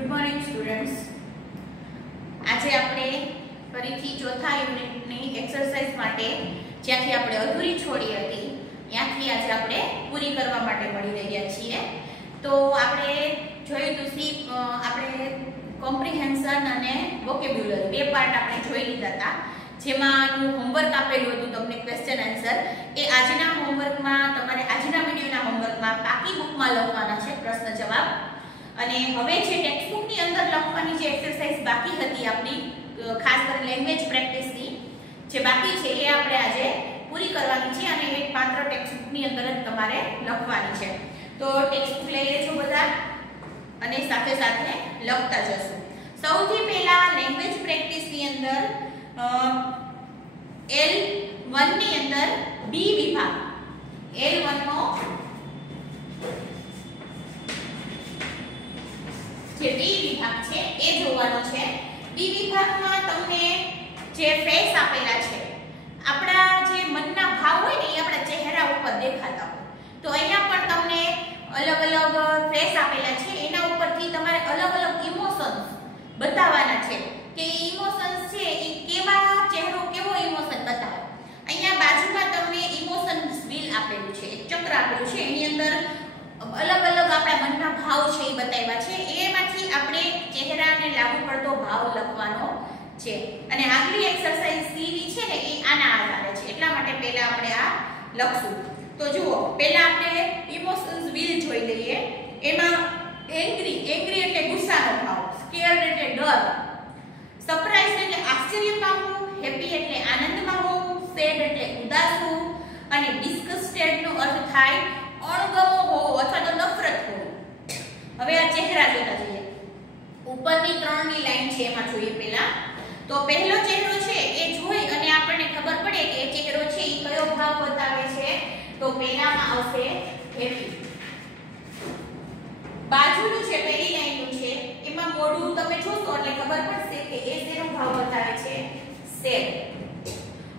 Good morning students. આજે આપણે ફરીથી ચોથા યુનિટની એક્સરસાઇઝ માટે જ્યાંથી આપણે અધૂરી છોડી હતી ત્યાંથી આજે આપણે પૂરી કરવા માટે મળી રહ્યા છીએ. તો આપણે જોયું હતું આપણે કોમ્પ્રિહેન્શન અને વોકેબ્યુલરી બે પાર્ટ આપણે જોઈ લીધા હતા, જેમાંનું હોમવર્ક આપેલું હતું તમને ક્વેશ્ચન આન્સર. એ આજના હોમવર્કમાં તમારે આજના વિડિયોના હોમવર્કમાં પાકી બુકમાં લખવાના છે પ્રશ્ન જવાબ. અને હવે જે ટેક્સ્ટબુકની અંદર લખવાની જે એક્સરસાઇઝ બાકી હતી આપણી, ખાસ કરીને લેંગ્વેજ પ્રેક્ટિસની જે બાકી છે એ આપણે આજે પૂરી કરવાની છે અને એક માત્ર ટેક્સ્ટબુકની અંદર જ તમારે લખવાની છે. તો ટેક્સ્ટબુક લઈ લેજો બધા અને સાથે સાથે લખતા જશો. સૌથી પહેલા લેંગ્વેજ પ્રેક્ટિસની અંદર L1 ની અંદર બી વિભાગ, L1 નો જે બી વિભાગ છે એ જોવાનો છે. બી વિભાગમાં તમને જે ફેસ આપેલા છે, આપણા જે મનના ભાવ હોય ને એ આપણા ચહેરા ઉપર દેખાતા હોય, તો અહીંયા પણ તમને અલગ અલગ ફેસ આપેલા છે. એના ઉપરથી તમારે અલગ અલગ ઇમોશન્સ બતાવવાના છે કે ઇમોશન્સ છે એ કેવા, ચહેરો કેવો ઇમોશન બતાવે. અહીંયા બાજુમાં તમને ઇમોશન્સ વ્હીલ આપેલું છે, એક ચક્ર આપેલું છે, એની અંદર અલગ અલગ આપણા મનના ભાવ છે એ બતાવ્યા છે. એમાંથી આપણે ચહેરાને લાગુ પડતો ભાવ લખવાનો છે. અને આગલી એક્સરસાઇઝ સીવી છે ને એ આના આધારે છે, એટલા માટે પહેલા આપણે આ લખશું. તો જુઓ, પહેલા આપણે ઇમોશન્સ વ્હીલ જોઈ લઈએ. એમાં એંગ્રી એટલે ગુસ્સાનો ભાવ, સ્કેર્ડ એટલે ડર, સરપ્રાઈઝ એટલે આશ્ચર્ય પામવું, હેપી એટલે આનંદમાં હોવું, સેડ એટલે ઉદાસ હોવું અને ડિસ્ગસ્ટેડ નો અર્થ થાય અણગમો હોવો અથવા તો નફરત હોવી. હવે આ ચહેરા જોતા જઈએ. ઉપરની ત્રણની લાઈન છે એમાં જોઈએ પહેલા. તો પહેલો ચહેરો છે એ જોઈ અને આપણને ખબર પડે કે એ ચહેરો છે એ કયો ભાવ બતાવે છે. તો પહેલામાં આવશે હેપી. બાજુનું છે, પહેલી લાઈનનું છે, એમાં મોઢું તમે જોશો એટલે ખબર પડશે કે એ શેનો ભાવ બતાવે છે, સેડ.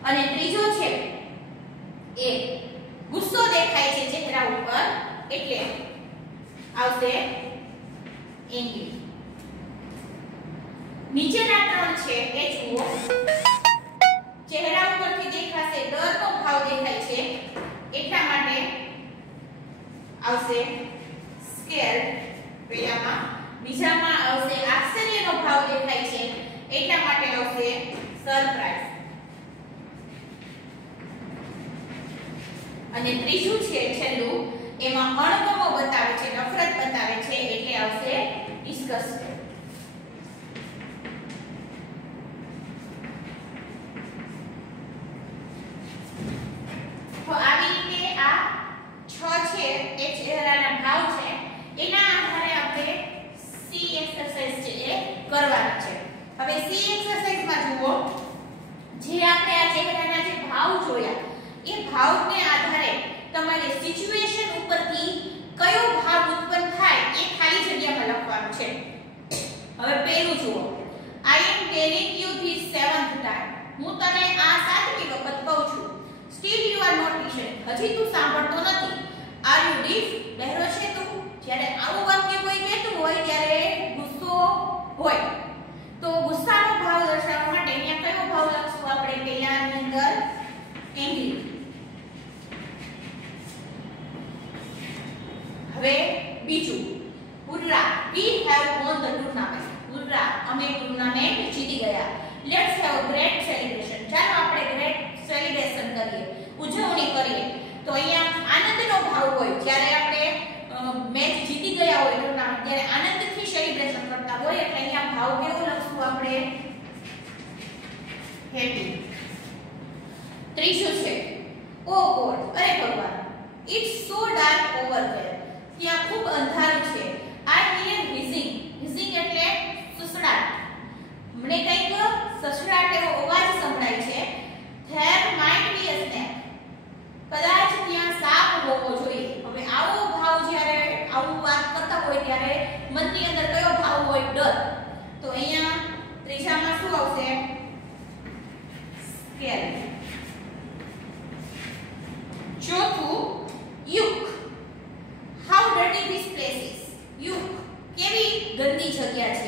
અને ત્રીજો છે એ ગુસ્સો દેખાય છે ચહેરા ઉપર એટલે આવશે એંગ્રી. નીચેના ત્રણ છે એ જુઓ, ચહેરા ઉપરથી દેખાશે ડરનો ભાવ દેખાય છે એટલા માટે આવશે સ્કેર્ડ પહેલામાં. બીજામાં આવશે આશ્ચર્યનો ભાવ દેખાય છે એટલા માટે આવશે સરપ્રાઈઝ. અને ત્રીજું છે છેલ્લું, એમાં અણગમો બતાવે છે, નફરત બતાવે છે એટલે આવશે ડિસ્ગસ્ટેડ. તો આવી રીતે આ 6 છે એ ચહેરાના ભાવ છે. એના આધારે આપણે સી એક્સરસાઇઝ છે એ કરવાની છે. હવે સી એક્સરસાઇઝમાં જુઓ, જે આપણે આ ચહેરાના જે ભાવ જોયા એ ભાવને આધારે તમારે સિચ્યુએશન ઉપરથી કયો ભાવ ઉત્પન્ન થાય એ ખાલી જગ્યામાં લખવાનું છે. હવે પહેલું જુઓ, I am telling you this 7th time. હું તને આ 7મી વખત કહું છું. Still you are not listening. હજી તું સાંભળતો નથી. Are you deaf? બહેરો છે તું? જ્યારે આવું વાક્ય કોઈ કહેતું હોય ત્યારે ગુસ્સો હોય, તો ગુસ્સાનો ભાવ દર્શાવવા માટે અહીંયા કયો ભાવ લખશું આપણે? પહેલાની અંદર એંગ્રી. હવે બીજું, હુર્રા, we have won the tournament. હુર્રા, અમે ટુર્નામેન્ટ જીતી ગયા. Let's have great celebration. ચાલો આપણે ગ્રેટ સેલિબ્રેશન કરીએ, ઉજવણી કરીએ. તો અહીંયા આનંદનો ભાવ હોય, જ્યારે આપણે મેચ જીતી ગયા હોય ટુર્નામેન્ટ ત્યારે આનંદથી સેલિબ્રેશન કરતા હોય એટલે અહીંયા ભાવ કેવો લખશું આપણે? હેપી. ત્રીજું છે ઓ ગોડ, અરે ભગવાન, it's so dark over there. ત્યાં ખૂબ અંધારું છે. I hear hissing. Hissing એટલે સસડાટ. મને કંઈક સસડાટ એવો અવાજ સંભળાય છે. There might be a snake. કદાચ ત્યાં સાપ હોવો જોઈએ. હવે આવો ભાવ જ્યારે આવું વાત કરતા હોય ત્યારે મનની અંદર કયો ભાવ હોય? ડર. તો અહીંયા ત્રીજામાં શું આવશે? સ્કેર્ડ. ચોથું, યુક. How dirty this place is. યુક, કેવી ગંદી જગ્યા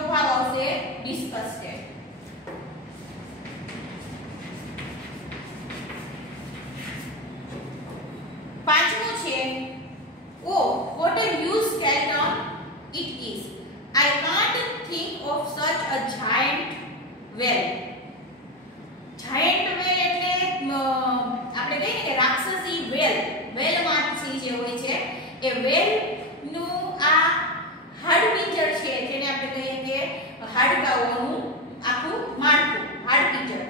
કેવો ભાવ આવશે? disgusted. પાંચમું છે oh what a huge skeleton it is. I can't think of such a giant whale. giant whale એટલે આપણે કહીએ ને કે રાક્ષસી whale, whale માછલી જે હોય છે એ whale નું આ હાડપિંજર છે જેને આપણે કહીએ કે હાડકાઓનું આખું માળખું હાડપિંજર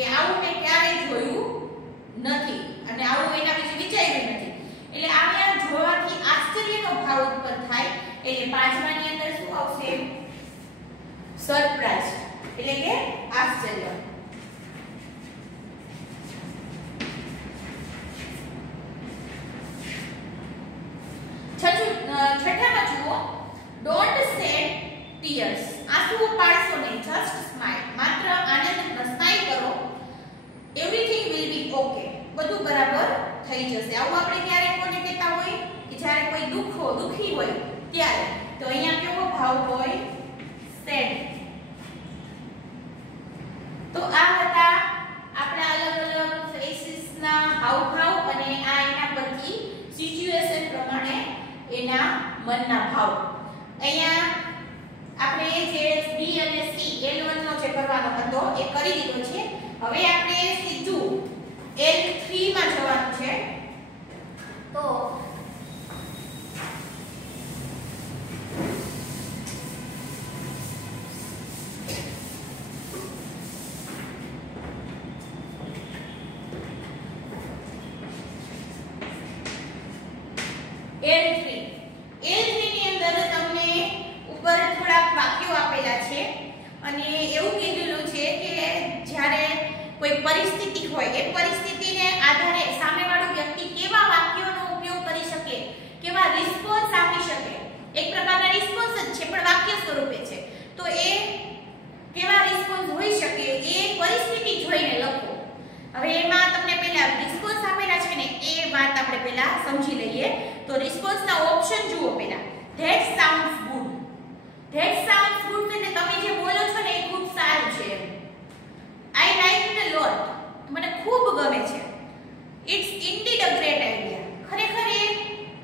એ આવું મેં ક્યારેય જોયું નથી અને આવું એના વિશે વિચાર્યું નથી. એટલે આ જોવાથી આશ્ચર્યનો ભાવ ઉત્પન્ન થાય. એટલે પાંચમાની અંદર શું આવશે? સરપ્રાઈઝ એટલે કે આશ્ચર્ય. છઠ્ઠામાં જુઓ ડોન્ટ શેડ ટીયર્સ. આંસુઓ પાડશો નહીં, જસ્ટ સ્માઈલ. માત્ર આનંદ સ્માઈલ કરો. Everything will be okay. બધું બરાબર થઈ જશે. આવું આપણે ક્યારે કોને કહેતા હોય કે જ્યારે કોઈ દુખી હોય ત્યારે. તો અહીંયા કેવો ભાવ હોય? સેડ. તો આ હતા આપણા અલગ અલગ ફેસીસના હાવભાવ અને આ એના પરથી સિચ્યુએશન પ્રમાણે એના મનના ભાવ. અહીંયા આપણે જે બી અને સી L1 નો જે કરવાનો હતો એ કરી દીધો છે. હવે આપણે સીધું L3 માં જવાનું છે. તો L3 ની અંદર તમને ઉપર થોડાક વાક્યો આપેલા છે અને એવું કીધેલું છે કે જ્યારે કોઈ પરિસ્થિતિ હોય એ પરિસ્થિતિને આધારે સામેવાળો વ્યક્તિ કેવા વાક્યોનો ઉપયોગ કરી શકે, કેવા રિસ્પોન્સ આપી શકે. એક પ્રકારના રિસ્પોન્સ જ છે પણ વાક્ય સ્વરૂપે છે. તો એ કેવા રિસ્પોન્સ હોઈ શકે એ પરિસ્થિતિ જોઈને લખો. હવે એમાં તમને પહેલા રિસ્પોન્સ આપેલા છે ને એ વાત આપણે પહેલા સમજી લઈએ. તો રિસ્પોન્સના ઓપ્શન જુઓ. પહેલા that sounds good. That sounds good એટલે તમે જે બોલો છો ને એ ખૂબ સારું છે. I like it a lot. મને ખૂબ ગમે છે. It's indeed a great idea. ખરેખર એ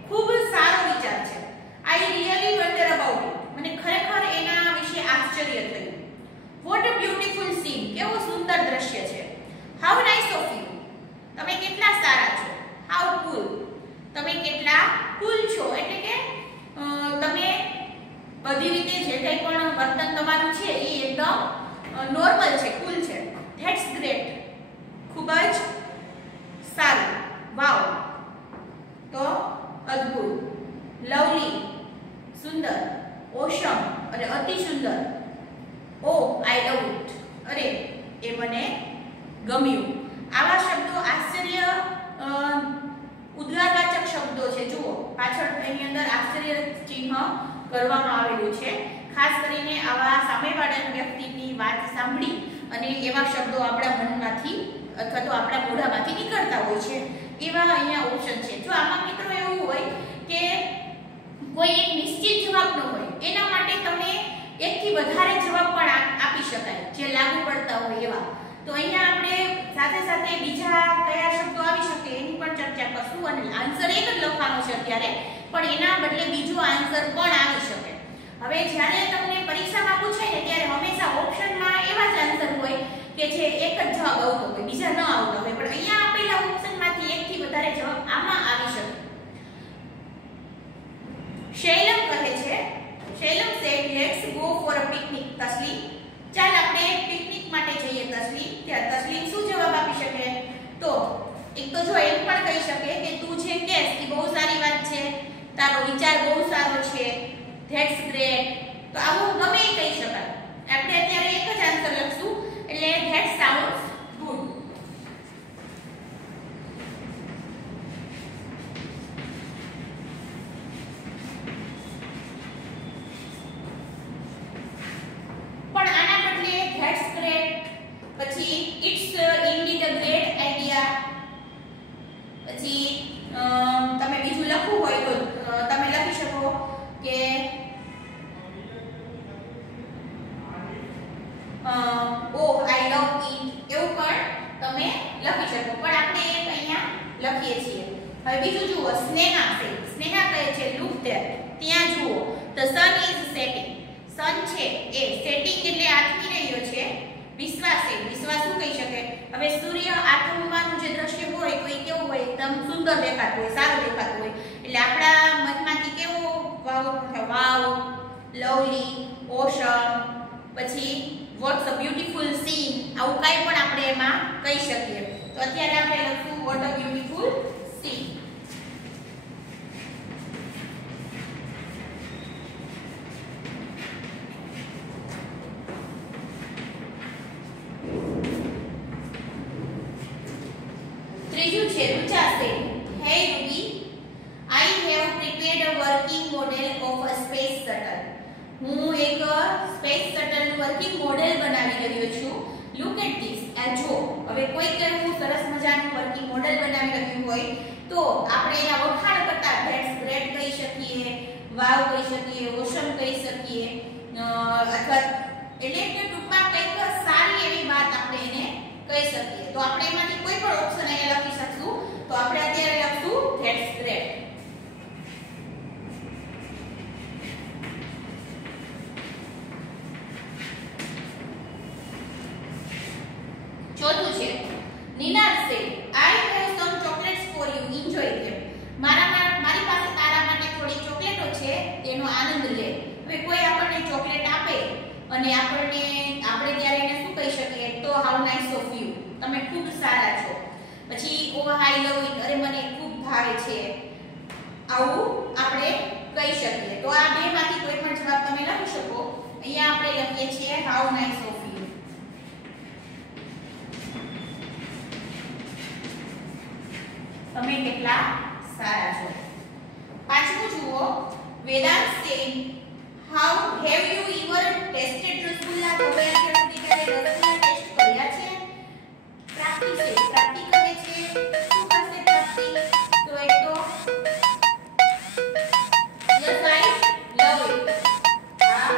ખૂબ સારો વિચાર છે. I really wonder about it. મને ખરેખર એના વિશે આશ્ચર્ય થયું. What a beautiful scene. કેવો સુંદર દ્રશ્ય છે. How nice of you. તમે કેટલા સારા છો. How cool. તમે કેટલા કુલ છો એટલે કે તમે બધી રીતે જે કંઈ પણ વર્તન તમારું છે એ એકદમ નોર્મલ છે, કુલ છે. That's great. ખૂબ જ સારું. વાવ. તો અદ્ભુત. લવલી. સુંદર. ઓશમ અને અતિ સુંદર. ઓ આઈ લવ ઇટ. અરે એ મને ગમ્યું. આવા શબ્દો આશ્ચર્ય ઉદ્ગારવાચક શબ્દો છે. જુઓ પાછળ એની અંદર આશ્ચર્ય ચિહ્ન કરવામાં આવેલું છે. ખાસ કરીને આવા સામેવાળા વ્યક્તિની વાત સાંભળી અને એવા શબ્દો આપણા મનમાંથી અથવા તો આપણા મોઢામાંથી નીકળતા હોય છે એવા અહીંયા ઓપ્શન છે. જો આમાં મિત્રો એવું હોય કે કોઈ એક નિશ્ચિત જવાબ ન હોય એના માટે તમે એકથી વધારે જવાબ પણ આપી શકાય જે લાગુ પડતા હોય એવા. તો અહીંયા આપણે સાથે સાથે બીજા કયા શબ્દો આવી શકે એની પણ ચર્ચા કરશું અને આન્સર એક જ લખવાનો છે અત્યારે, પણ એના બદલે બીજો આન્સર પણ આવી શકે. હવે જ્યારે તમને પરીક્ષામાં પૂછાય ને ત્યારે હંમેશા ઓપ્શનમાં એવા જ આન્સર હોય કે જે એક જ જવાબ આવતો હોય, બીજા ન આવતા હોય, પણ અહીંયા આપેલા ઓપ્શનમાંથી એકથી વધારે જવાબ આમાં આવી શકે. શૈલમ કહે છે, શૈલમ said let's go for a picnic. Taslim, ચાલ આપણે પિકનિક માટે જઈએ. તસ્લીમ, ત્યાં તસ્લીમ શું જવાબ આપી શકે? તો એક તો જો એમ પણ કહી શકે કે તું જે કહેશ એ બહુ સારી વાત છે, તારો વિચાર બહુ સારો છે, ધેટ્સ ગ્રેટ. તો આવું ગમે એ કહી શકાય. આપણે અત્યારે એક જ આન્સર લખશું એટલે ધેટ સાઉન્ડ્સ ગુડ. પણ આના બદલે ધેટ્સ ગ્રેટ, પછી it's indeed a great idea, પછી તમે બીજું લખવું હોય તો તમે લખી શકો કે ધ સન ઇઝ સેટિંગ. સન છે એ સેટિંગ એટલે આથમી રહ્યો છે. વિશ્વાસ છે, વિશ્વાસ શું કહી શકે? હવે સૂર્ય આથમવાનું જે દ્રશ્ય હોય તો એ કેવું હોય? એકદમ સુંદર દેખાતું હોય, સારું દેખાતું હોય. એટલે આપણા મનમાંથી કેવો વાવ થાય? વાવ, લવલી, ઓશમ, પછી વોટ્સ અ બ્યુટીફુલ સીન, આવું કંઈ પણ આપણે એમાં કહી શકીએ. તો અત્યારે આપણે લખશું વોટ અ બ્યુટીફુલ સીન. ત્રીજું છે રુચા સેડ, હે Ruby, I have prepared a working model of a space shuttle. હું એક સ્પેસ શટલ નું વર્કિંગ મોડેલ બનાવી રહ્યો છું. લુક એટ ધીસ, આ જો. હવે કોઈ એવું સરસ મજાનું વર્કિંગ મોડેલ બનાવી રહ્યું હોય તો આપણે એના વખાણ કરતા ધેટ્સ ગ્રેટ કહી શકીએ, વાવ કહી શકીએ, ઓસમ કહી શકીએ, અથવા એટલે કે ટૂંકમાં કંઈક સારી એવી વાત આપણે એને કહી શકીએ. તો આપણે એમાંથી કોઈ પણ ઓપ્શન અહીંયા લખી શકશું. તો આપણે અત્યારે લખશું ધેટ્સ ગ્રેટ. ચોથું છે Ninad said, I have some chocolates for you, enjoy them. મારી પાસે તારા માટે થોડી ચોકલેટો છે, તેનો આનંદ લે. હવે કોઈ આપણને ચોકલેટ આપે અને આપણે ત્યારે એને શું કહી શકીએ? તો હાઉ નાઇસ ઓફ યુ, તમે ખૂબ સારા છો. પછી ઓ આઈ લવ ઇટ, અરે મને ખૂબ ભાવે છે, આવું આપણે કહી શકીએ. તો આ બેમાંથી કોઈ પણ જવાબ તમે લખી શકો. અહીંયા આપણે લખીએ છીએ હાઉ નાઇસ ઓફ યુ. તમે કેટલા સારા છો. પાંચમું જુઓ, Vedant said, how have you ever tasted rasgulla? તો બે અત્યાર સુધી ક્યારે રસગુલ્લા ટેસ્ટ કર્યા છે? પ્રાપ્તિ છે, પ્રાપ્તિ કહે છે. શું કરશે પ્રાપ્તિ? તો એક તો યસ આઈ લવ ઇટ, હા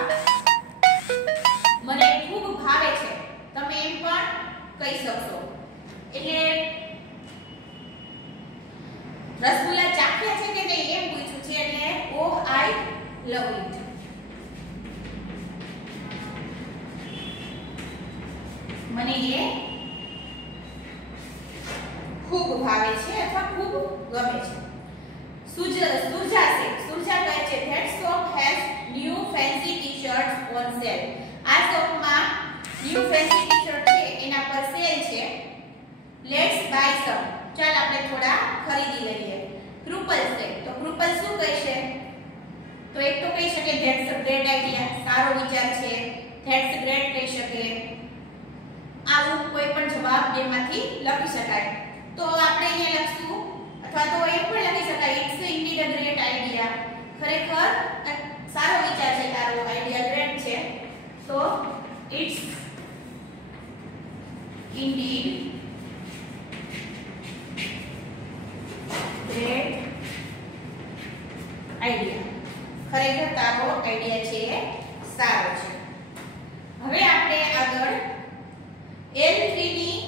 મને ખૂબ ભાવે છે, તમે એમ પણ કહી શકશો. એટલે રસગુલ્લા ચાખ્યા છે કે નહીં એમ પૂછ્યું છે, એટલે ઓહ આઈ લવ ઇટ. મને એ ખૂબ ભાવે છે અથવા ખૂબ ગમે છે. સુરજા છે, સુરજા કહે છે that shop has new fancy T-shirts on cell. આ શોપમાં ન્યુ ફેન્સી ટી-શર્ટ છે એના પર સેલ છે. લેટ્સ બાય સમ, ચાલ આપણે થોડા ખરીદી લઈએ. કૃપલ છે, તો કૃપલ શું કહેશે? તો એક તો કહી શકે ધેટ્સ અ ગ્રેટ આઈડિયા, સારો વિચાર છે. ધેટ્સ ગ્રેટ કહી શકે. આવું કોઈ પણ જવાબ બેમાંથી લખી શકાય. તો આપણે અહીંયા લખશું, અથવા તો એમ પણ લખી શકાય it's indeed a great idea, ખરેખર સારો વિચાર છે, તારો આઈડિયા ગ્રેટ છે. તો ઇટ્સ ઇન્ડીડ ગ્રેટ આઈડિયા, ખરેખર તારો આઈડિયા છે એ સારો છે. હવે આપણે આગળ L3 ની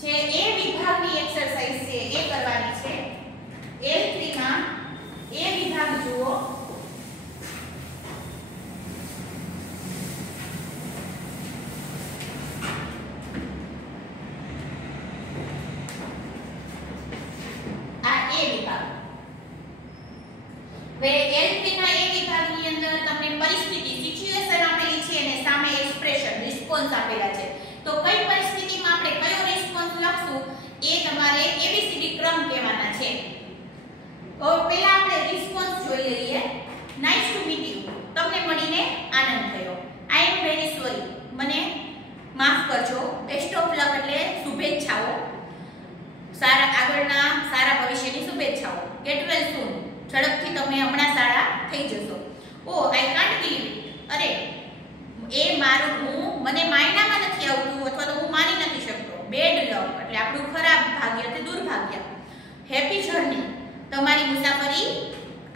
જે એ વિભાગની એક્સરસાઇઝ છે એ કરવાની છે. L3 માં એ વિભાગ જુઓ. આ એ વિભાગ. હવે L3 ના એ વિભાગની અંદર તમને પરિસ્થિતિ, સિચ્યુએશન આપેલી છે અને સામે એક્સપ્રેશન, રિસ્પોન્સ આપેલા છે. તો કઈ પરિસ્થિતિમાં આપણે કયો રિસ્પોન્સ લખશું એ તમારે ABCD ક્રમ કહેવાના છે. તો પહેલા આપણે રિસ્પોન્સ જોઈ લઈએ. નાઇસ ટુ મીટ યુ, તમને મળીને આનંદ થયો. આઈ એમ વેરી સોરી, મને માફ કરજો. બેસ્ટ ઓફ લક એટલે શુભેચ્છાઓ, આગળના સારા ભવિષ્યની શુભેચ્છાઓ. ગેટ વેલ સૂન, ઝડપથી તમે હમણાં સારા થઈ જશો. ઓ આઈ કાન્ટ બિલીવ ઇટ, અરે એ મારું મને માયનામાં નથી આવતું અથવા તો હું માની નથી શકતો. બેડ લક એટલે આપણું ખરાબ ભાગ્ય તે દુર્ભાગ્ય. હેપી જર્ની, તમારી મુસાફરી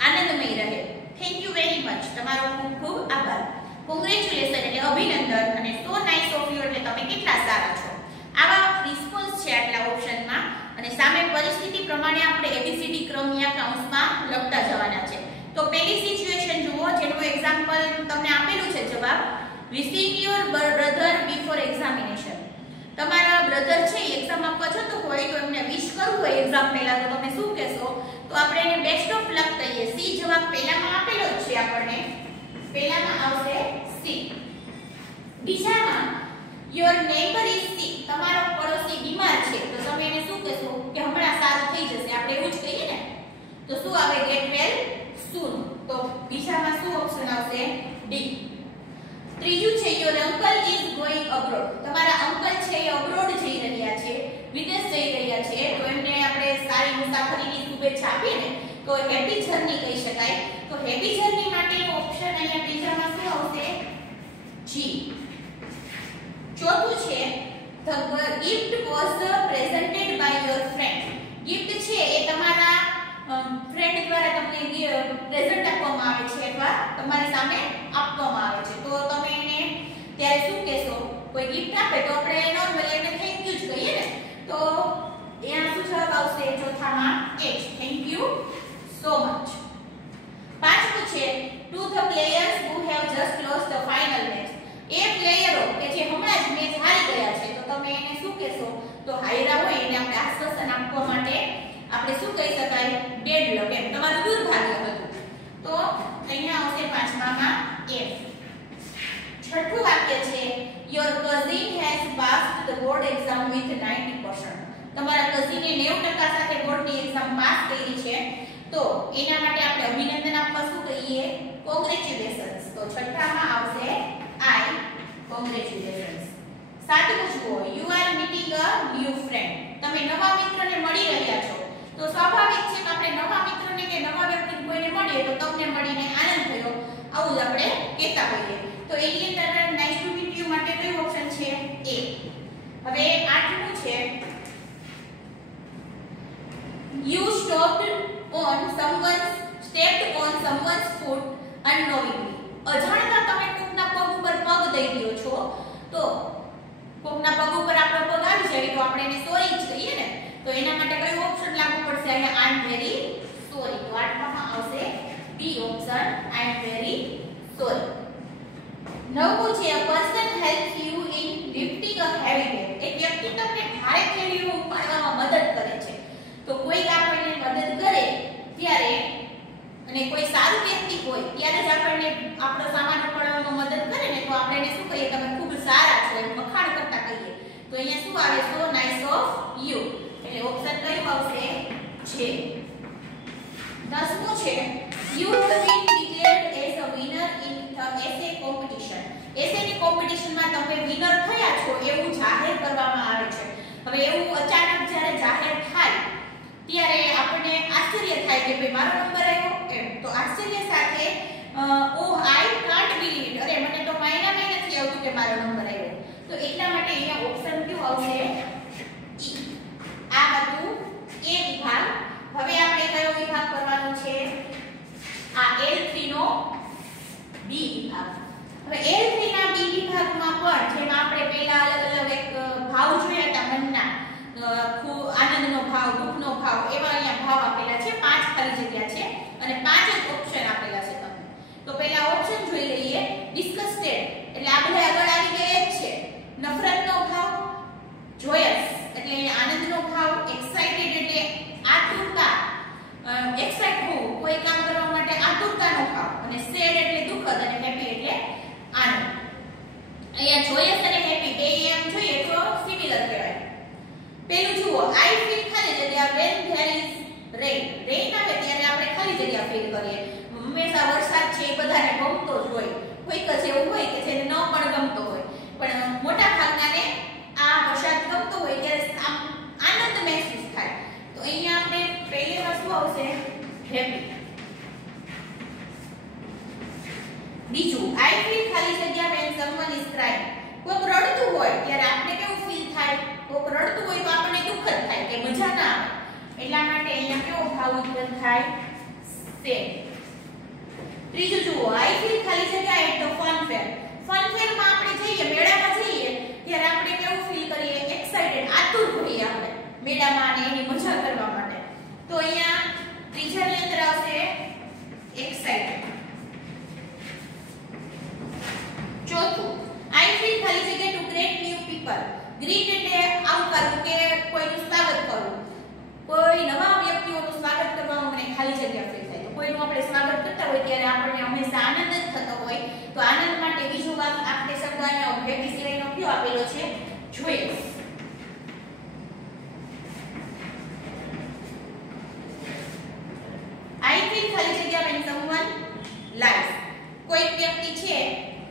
આનંદમય રહે. થેન્ક યુ વેરી મચ, તમારો ખૂબ ખૂબ આભાર. કોંગ્રેચ્યુલેશન એટલે અભિનંદન, અને સો નાઇસ ઓફ યુ એટલે તમે કેટલા સારા છો. આવા રિસ્પોન્સ છે આટલા ઓપ્શનમાં, અને સામે પરિસ્થિતિ પ્રમાણે આપણે ABCD ક્રમના કૌંસમાં લખતા જવાના છે. તો પહેલી સિચ્યુએશન જુઓ. એક્ઝામ્પલ તમને આપેલું છે જવાબ, wishing your brother before examination. તમારા બ્રધર છે એક્ઝામ આપવા જતો હોય તો એમને વિશ કરવું હોય એક્ઝામ પહેલા, તો તમે શું કહેશો? તો આપણે એને બેસ્ટ ઓફ લક કહીએ. સી જવાબ પહેલામાં આપેલો જ છે આપણને, પહેલામાં આવશે સી. બીજામાં યોર નેબર ઇઝ સિક, તમારો પડોશી બીમાર છે તો તમે એને શું કહેશો? કે હમણાં સારું થઈ જશે, આપણે એવું જ કહીએ ને. તો શું આવે? ગેટ વેલ સૂન. તો બીજામાં શું ઓપ્શન આવશે? ડી. ત્રીજું છે your uncle is going abroad, તમારા અંકલ છે એ અબ્રોડ જઈ રહ્યા છે, વિદેશ જઈ રહ્યા છે, તો એમને આપણે સારી મુસાફરીની શુભેચ્છા આપીએ ને તો હેપી જર્ની કહી શકાય. તો હેપી જર્ની માટેનો ઓપ્શન અહીંયા ત્રીજામાં શું આવશે? જી. ચોથું છે the gift was presented by your friend. Gift છે એ તમારા ફ્રેન્ડ દ્વારા તમને પ્રેઝન્ટ આપવામાં આવે છે અથવા તમારી સામે આપવામાં આવે છે, તો તમે એને ત્યારે શું કહેશો? કોઈ ગિફ્ટ આપે તો આપણે નોર્મલી એને થેન્ક યુ જ કહીએ ને. તો એના શું જવાબ આવશે? ચોથામાં H, thank you so much. પાંચમું છે to the players who have just lost the final match. એ પ્લેયરો કે જે હમણાં જ મેચ હારી ગયા છે તો તમે એને શું કહેશો? તો હાર્યા હોય એને આપણે આશ્વાસન આપવા માટે આપણે શું કહી શકાય? ડેડ લક, એમ તમારું દુર્ભાગ્ય હતું. તો અહીંયા આવશે પાંચમામાં એફ. છઠ્ઠું વાક્ય છે your cousin has passed the board exam with 90%. તમારા કઝિને 90% સાથે બોર્ડની એક્ઝામ પાસ કરી છે તો એના માટે આપણે અભિનંદન આપવા શું કહીએ? કોંગ્રેચ્યુલેશન્સ. તો છઠ્ઠામાં આવશે આઈ, કોંગ્રેચ્યુલેશન્સ. સાતમું જુઓ you are meeting a new friend. તમે નવા મિત્રને મળી રહ્યા છો તો સ્વાભાવિક છે કે આપણે નવા મિત્રને કે નવા વ્યક્તિને કોઈને મળીએ તો તમને મળીને આનંદ થયો, આવું જ આપણે કહેતા હોઈએ. તો એની અંદર નાઇસ ટુ મીટ યુ માટે કયો ઓપ્શન છે? એ. હવે આઠમું છે યુ સ્ટેપ્ડ ઓન સમવન્સ ફૂટ અનનોઇંગલી. અજાણતા તમે કોકના પગ ઉપર પગ દઈ દો છો તો કોકના પગ ઉપર આપણો પગ આવી જાય તો આપણે એને સોરી જ કહીએ ને. તો એના માટે કયો ઓપ્શન લાગુ પડશે? અહીંયા આઈ એમ વેરી સોરી. તો આઠમામાં આવશે B option, I am very sorry. નવમું છે a person helps you in lifting a heavy weight. એક વ્યક્તિ તમને ભારે થેલીઓ ઉપાડવામાં મદદ કરે છે. તો કોઈ આપણને મદદ કરે ત્યારે અને કોઈ સારું વ્યક્તિ હોય ત્યારે જ આપણને આપણો સામાન ઉપાડવામાં મદદ કરે ને તો આપણે એને શું કહીએ? તમે ખૂબ સારા છો, એમ વખાણ કરતા કહીએ. તો અહીંયા શું આવે? સો નાઇસ ઓફ યુ. એટલે ઓપ્શન કયો આવશે? છે. 10મું છે you have been declared as a winner in the essay competition. એસેની કોમ્પિટિશનમાં તમે વિનર થયા છો એવું જાહેર કરવામાં આવે છે. હવે એવું અચાનક જ્યારે જાહેર થાય ત્યારે આપણને આશ્ચર્ય થાય કે ભાઈ મારો નંબર આવ્યો એમ. તો આશ્ચર્ય સાથે ઓહ આઈ કાન્ટ બિલીવ ઇટ, અરે મને તો માયનામાં નથી આવતું કે મારો નંબર આવ્યો. તો એટલા માટે અહીંયા ઓપ્શન કયો આવશે? ઈ. આ હતું એ વિભાગ. હવે આપણે કયો વિભાગ કરવાનો છે? આ L3 નો બી વિભાગ. હવે L3 ના બી વિભાગમાં પણ જેમ આપણે પહેલા અલગ અલગ એક ભાવ જોયા હતા મનના, આનંદનો ભાવ, દુઃખનો ભાવ, એવા અહીંયા ભાવ આપેલા છે. 5 ખાલી જગ્યા છે અને 5 જ ઓપ્શન આપેલા છે તમને. તો પહેલા ઓપ્શન જોઈ લઈએ. ડિસ્ગસ્ટેડ એટલે આ બધા આગળ આવી ગયા જ છે. નફરતનો ભાવ, જોયસ એટલે આનંદનો ભાવ, એક્સાઇટેડ એટલે આતુરતા, એક્સાઇટ હોવું, કોઈ કામ કરવા માટે આતુરતાનો ભાવ, અને સેડ એટલે દુઃખદ અને હેપી એટલે આનંદ. અહીંયા જોયસ અને હેપી બે એમ જોઈએ તો સિમિલર કહેવાય. પેલું જુઓ આઈ ફીલ ખાલી જગ્યા when there is rain. Rain આવે ત્યારે આપણે ખાલી જગ્યા ફીલ કરીએ. હંમેશા વરસાદ છે એ બધાને ગમતો જ હોય, કોઈક જ એવું હોય કે જેને ન પણ ગમતો હોય, પણ મોટા ભાગનાને આ વરસાદ ગમતો હોય ત્યારે આનંદ મહેસૂસ થાય. તો અહીંયા આપણે પહેલીમાં શું આવશે? હેપી. બીજું આઈ ફીલ ખાલી જગ્યા when someone is crying. કોઈક રડતું હોય ત્યારે આપણે કેવું ફીલ થાય? કોઈક રડતું હોય તો આપણને દુઃખ જ થાય કે મજા ના આવે. એટલા માટે અહીંયા કેવો ભાવ ઉત્પન્ન થાય? સેડ. ત્રીજું જુઓ આઈ ફીલ ખાલી જગ્યા at the fun fair. Fun fair માં આપણે જઈએ, મેળામાં જઈએ ત્યારે આપણે કેવું ફીલ કરીએ? એક્સાઇટેડ, આતુર હોઈએ આપણે મેળામાં અને એની મજા કરવા માટે. તો અહીંયા ત્રીજાની અંદર આવશે એક્સાઇટેડ. હેપી સિવાયનો કયો આપેલો છે જોયસ. I think ખાલી જગ્યા when someone lies. કોઈ વ્યક્તિ છે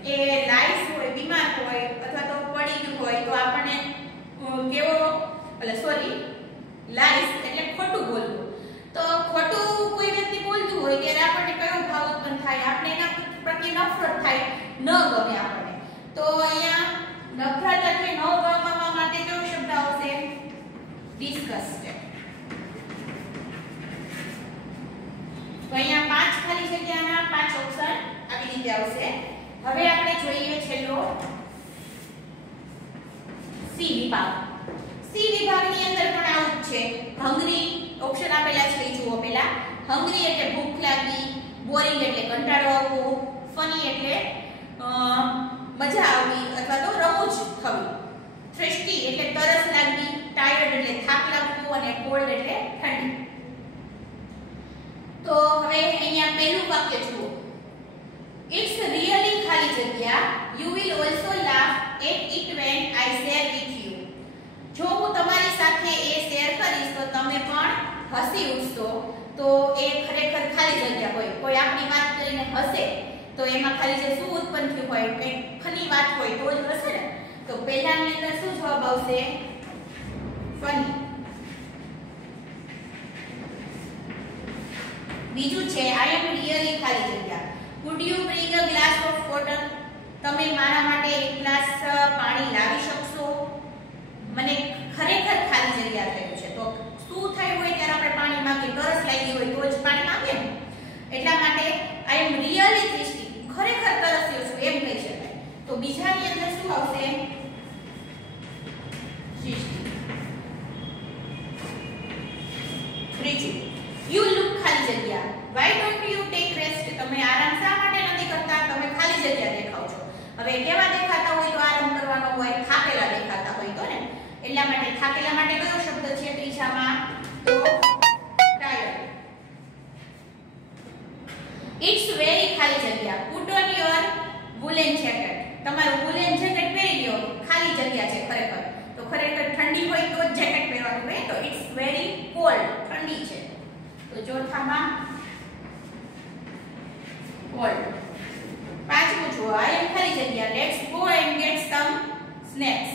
એ લાઈસ હોય, બીમાર હોય અથવા તો પડી ગયું હોય તો આપણને કેવો લાઈસ એટલે ખોટું બોલવું. તો ખોટું કોઈ વ્યક્તિ બોલતું હોય ત્યારે આપણને કયો ભાવ ઉત્પન્ન થાય? આપણે એના પ્રત્યે નફરત થાય, ન ગમે આપણને. તો અહીંયા નફરત એટલે ન ગમવા માટે કયો શબ્દ આવશે? ડિસ્ગસ્ટેડ. તો અહીંયા 5 ખાલી જગ્યાના 5 ઓપ્શન આવી રીતે આવશે. હવે આપણે જોઈએ છેલ્લો સી વિભાગ. સી વિભાગની અંદર પણ આવું જ છે. હંગ્રી ઓપ્શન આપેલા છે, જુઓ પહેલા. હંગ્રી એટલે ભૂખ લાગી, બોરિંગ એટલે કંટાળો આવવો, ફની એટલે મજા આવવી અથવા તો રમૂજ થવી, થ્રસ્ટી એટલે તરસ લાગવી, ટાયર્ડ એટલે થાક લાગવો અને કોલ્ડ એટલે ઠંડી. તો હવે અહીંયા પહેલું વાક્ય જુઓ. It's really ખાલી જગ્યા you will also laugh at it when I share with you. જો હું તમારી સાથે એ શેર કરીશ તો તમે પણ હસી ઉઠશો. તો એ ખરેખર ખાલી જગ્યા હોય. કોઈ આપણી વાત કરીને હસે તો એમાં ખાલી જે શું ઉત્પન્ન થયું હોય, કંઈક ફની વાત હોય તો જ હસે ને. તો પહેલાની અંદર શું જવાબ આવશે? ફની. બીજું છે I am really ખાલી જગ્યા would you bring a glass of water? તમે મારા માટે એક ગ્લાસ પાણી લાવી શકશો? મને ખરેખર ખાલી જગ્યા થયું છે. તો શું થયું હોય ત્યારે આપણે પાણી માંગીએ, તરસ લાગી હોય તો જ પાણી માંગીએ ને. એટલા માટે I am really thirsty, ખરેખર તરસ્યો છું એમ કહી શકાય. તો બીજાની અંદર શું આવશે? ત્રીજું you look ખાલી જગ્યા why don't you take rest? તમે આરામ શા માટે નથી કરતા? તમે ખાલી જગ્યા દેખાવ છો. હવે કેવા દેખાતા હોય તો આરામ કરવાનો હોય, થાકેલા દેખાતા હોય તો ને. એટલા માટે થાકેલા માટે કયો શબ્દ છે ત્રીજામાં? તો tired. It's very ખાલી જગ્યા put on your woolen jacket. તમારું woolen jacket પહેરી લ્યો. ખાલી જગ્યા છે ખરેખર. તો ખરેખર ઠંડી હોય તો જ જેકેટ પહેરવાનું હોય. તો it's very cold, ઠંડી છે. તો ચોથામાં cold. પાંચમું જુઓ I am ખાલી જગ્યા let's go and get some snacks.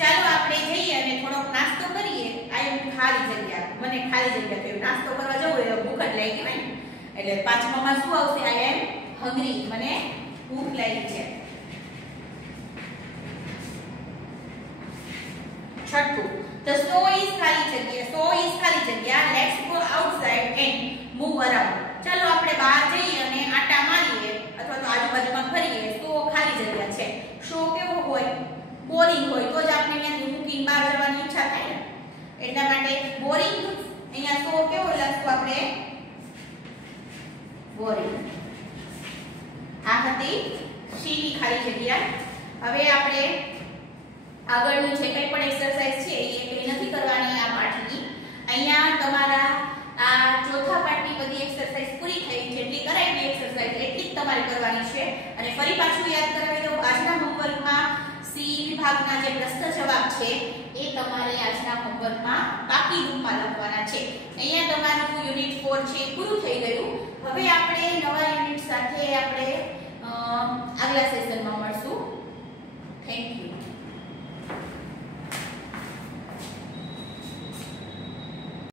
ચાલો આપણે જઈએ અને થોડોક નાસ્તો કરીએ. I am ખાલી જગ્યા મને ખાલી જગ્યા થયું, નાસ્તો કરવા જવું એટલે ભૂખ જ લાગી હોય ને. એટલે પાંચમામાં શું આવશે? I am hungry, મને ભૂખ લાગી છે. છઠ્ઠું the snow is ખાલી જગ્યા so is ખાલી જગ્યા let's go outside and move around. ચાલો આપણે બહાર જઈએ અને આટા મારીએ અથવા તો આજુબાજુમાં ફરીએ. તો ખાલી જગ્યા છે. શો કેવો હોય? બોરિંગ હોય તો જ આપણે અહીંયાથી મૂકીને બહાર જવાની ઈચ્છા થાય ને. એટલા માટે બોરિંગ. અહીંયા શો કેવો લખશું આપણે? બોરિંગ. આ હતી સી ખાલી જગ્યા. હવે આપણે આગળનું જે કંઈ પણ એક્સરસાઇઝ છે એ કંઈ નથી કરવાની આ પાઠની. અહીંયા તમારા આ ચોથા પાઠની બધી એક્સરસાઇઝ પૂરી થઈ. જેટલી કરાયેલી એક્સરસાઇઝ એટલી જ તમારે કરવાની છે. અને ફરી પાછું યાદ કરાવી દઉં, આજના હોમવર્કમાં સી વિભાગના જે પ્રશ્ન જવાબ છે એ તમારે આજના હોમવર્કમાં બાકી રૂપમાં લખવાના છે. અહીંયા તમારું યુનિટ 4 છે પૂરું થઈ ગયું. હવે આપણે નવા યુનિટ સાથે આપણે આગલા સેશનમાં મળશું. Thank you.